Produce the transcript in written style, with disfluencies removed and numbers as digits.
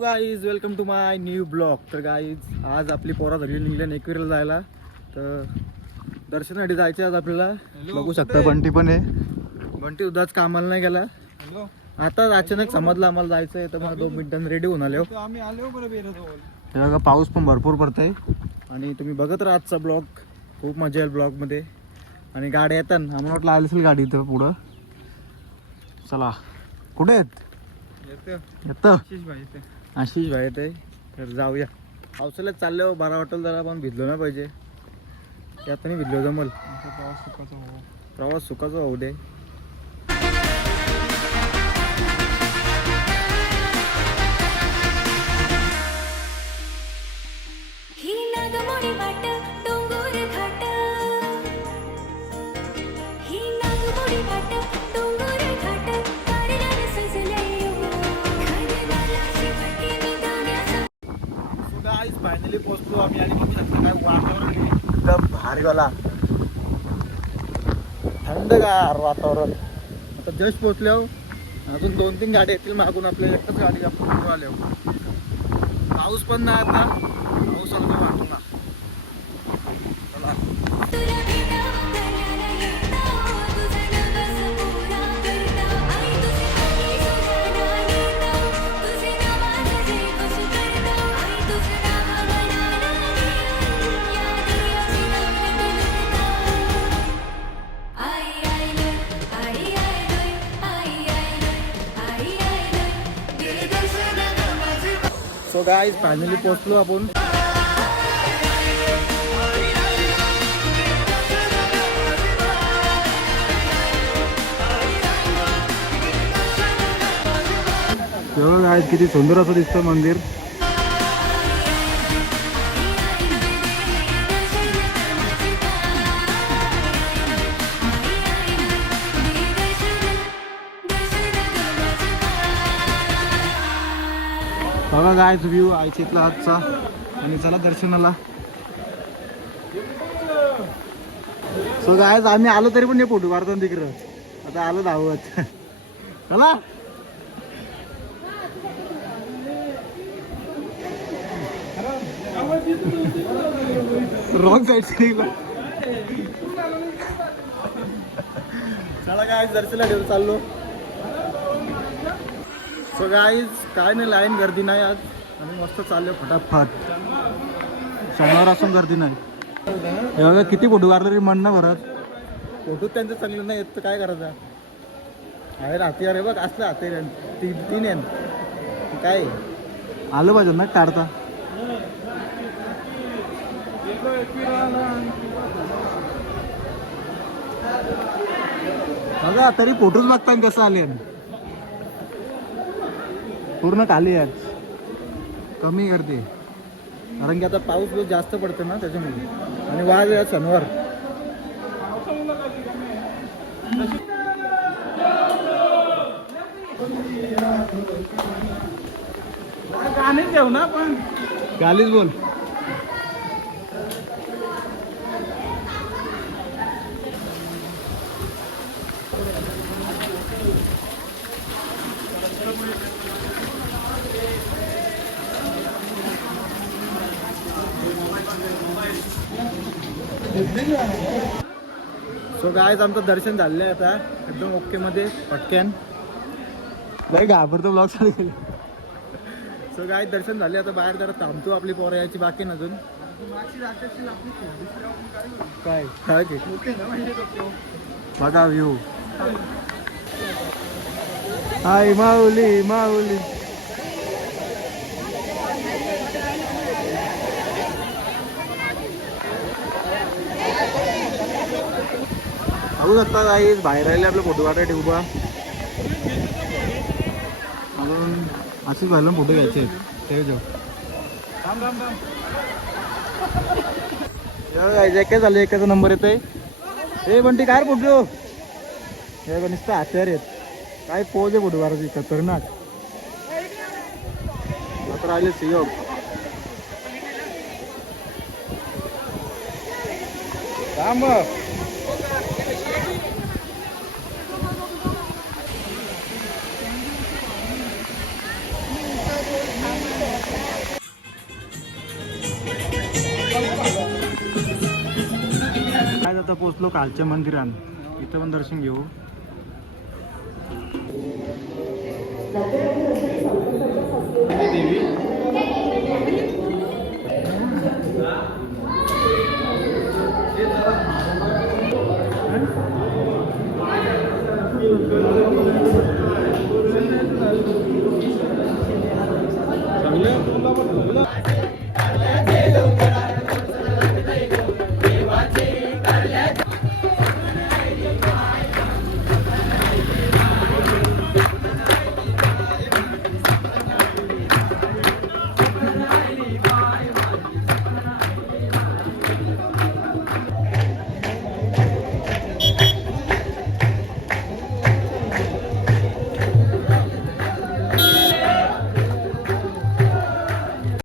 Guys welcome to my new blog. तर guys आज आपली पोरा सगळी निघल्या नेकवीरला जायला. तर दर्शनासाठी जायचे आज आपल्याला. बघू शकता बंटी पण आहे. बंटी सुद्धाच कामाला नाही गेला. आता अचानक समजलं आम्हाला जायचं आहे. तर मग 2 मिनिटांनी रेडी होऊन आले. हे बघा पाऊस पण भरपूर पडतंय आणि तुम्ही बघत राहा आजचा ब्लॉग. खूप मजा येईल ब्लॉगमध्ये. आणि गाड्या येतात आम्हाला वाटलं आली असेल गाडी इथं पुढं. चला कुठे आहेत? येतं आशिष भाई येते. तर जाऊया. पावसाळ्यात चालल्यावर बारा वाटेल जरा पण भिजलो ना पाहिजे. त्यात नाही भिजलो जमल. प्रवास सुखाचा होऊ दे. फायनली पोहोचलो आम्ही आणि बघू शकता काय वातावरण एकदम भारीवाला थंडगार वातावरण. आता जस्ट पोहोचल्यावर अजून 2-3 गाडी येतील मागून. आपल्या एकच गाडी आपण पुढे आलो. पाऊस पण नाही आता. पाऊस आला वाटून ना. चला सो गाईज फायनली पोहोचलो आपण. तेव्हा गाईज किती सुंदर असं दिसतं मंदिर. बघा गायच व्ह्यू आयचीतला आजचा. आणि चला दर्शनाला. सो गायच आम्ही आलो तरी पण फोटो काढतो तिकडं. आता आलो धावत. चला रॉंग साईड. चला गायच दर्शनाला चाललो. सो गाईज काय नाही लाईन गर्दी नाही आज. आणि मस्त चाललं फटाफट. शनिवार असून गर्दी नाही. एवढं किती फोटो काढले तरी मन ना भरत. फोटो त्यांचं चांगलं नाही येत तर काय करायचं. आहे हत्यार आहे बघ असलं हत्यार. 3 आहे काय आलं पाहिजे ना काढता. बघा तरी फोटोच बघता कसं आले. पूर्ण खाली आज कमी करते. कारण की आता पाऊस जास्त पडतो ना त्याच्यामुळे. आणि वाज शनिवार. गाणीच घेऊ ना पण. गालीच बोल. सो गायज आमचं दर्शन झालेलं आहे आता एकदम ओके मध्ये पटक्यान. लय घाबरतो ब्लॉग चालू केलं. सो गाय दर्शन झाले. आता बाहेर जरा थांबतो. आपली पोरं यायची बाकी ना अजून. काय बघा व्ह्यू. हाय माऊली माऊली. बघू शकता काही बाहेर राहिले आपलं फोटो काढायला उभा. अजून अशीच व्हायला फोटो घ्यायचे. काय झालं एकाचा नंबर येतोय. हे पण ते काय फोटो हे नुसतं हत्यार आहेत. काय पोज आहे फोटो काढायची खतरनाक. आता राहिले सीओ. थांब आता पोचलो कालच्या मंदिरात, इथं पण दर्शन घेऊ. चांगलं